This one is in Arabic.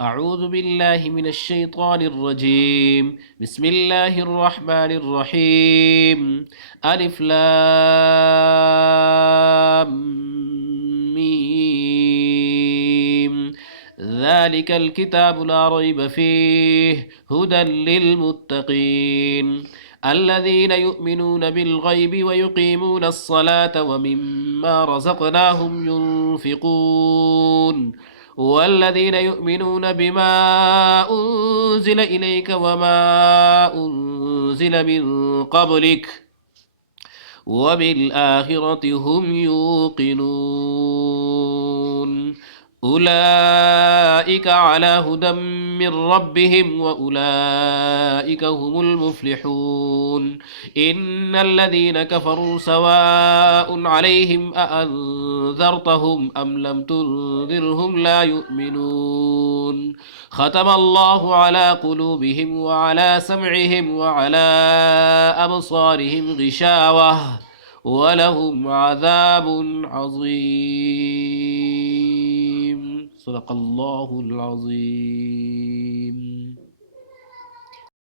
أعوذ بالله من الشيطان الرجيم. بسم الله الرحمن الرحيم. ألف لام ميم. ذلك الكتاب لا ريب فيه هدى للمتقين الذين يؤمنون بالغيب ويقيمون الصلاة ومما رزقناهم ينفقون والذين يؤمنون بما أنزل إليك وما أنزل من قبلك وبالآخرة هم يوقنون أولئك على هدى من ربهم وأولئك هم المفلحون إن الذين كفروا سواء عليهم أأنذرتهم أم لم تنذرهم لا يؤمنون ختم الله على قلوبهم وعلى سمعهم وعلى أبصارهم غشاوة ولهم عذاب عظيم. صدق الله العظيم.